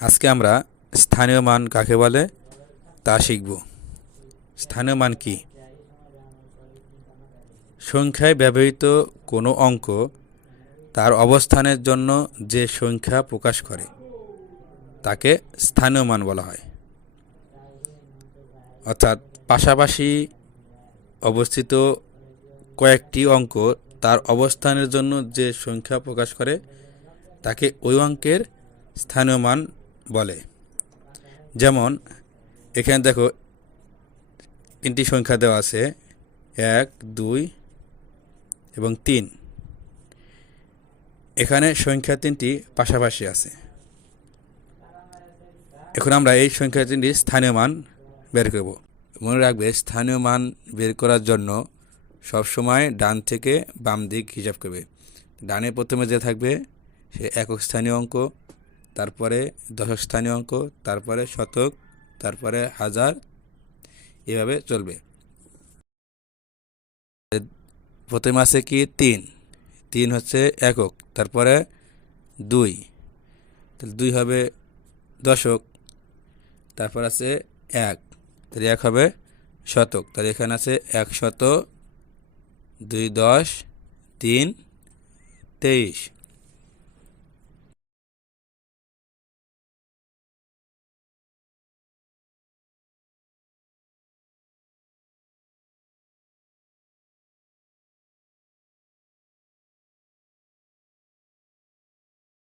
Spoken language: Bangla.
আজকে আমরা স্থানীয় মান কাকে বলে? তা শিখব। স্থানীয় মান কি? সংখ্যায় ব্যবহৃত কোনো অঙ্ক তার অবস্থানের জন্য যে সংখ্যা প্রকাশ করে, তাকে স্থানীয় মান বলা হয়। অর্থাৎ পাশাপাশি অবস্থিত কয়েকটি অঙ্ক তার অবস্থানের জন্য যে সংখ্যা প্রকাশ করে, তাকে ওই অঙ্কের স্থানীয় মান বলে। যেমন, এখানে দেখো, তিনটি সংখ্যা দেওয়া আছে, এক, দুই এবং তিন। এখানে সংখ্যা তিনটি পাশাপাশি আছে। এখন আমরা এই সংখ্যা তিনটি স্থানীয় মান বের করব। মনে রাখবে, স্থানীয় মান বের করার জন্য সবসময় ডান থেকে বাম দিক হিসাব করবে। ডানে প্রথমে যে থাকবে, সে একক স্থানীয় অঙ্ক তারপরে দশক স্থানীয় অঙ্ক, তারপরে শতক, তারপরে হাজার, এভাবে চলবে। প্রথমে আছে কি তিন? তিন হচ্ছে একক, তারপরে দুই। তাহলে দুই হবে দশক, তারপর আছে এক। তাহলে এক হবে শতক, তাহলে এখানে আছে এক শত, দুই দশ, তিন, তেইশ।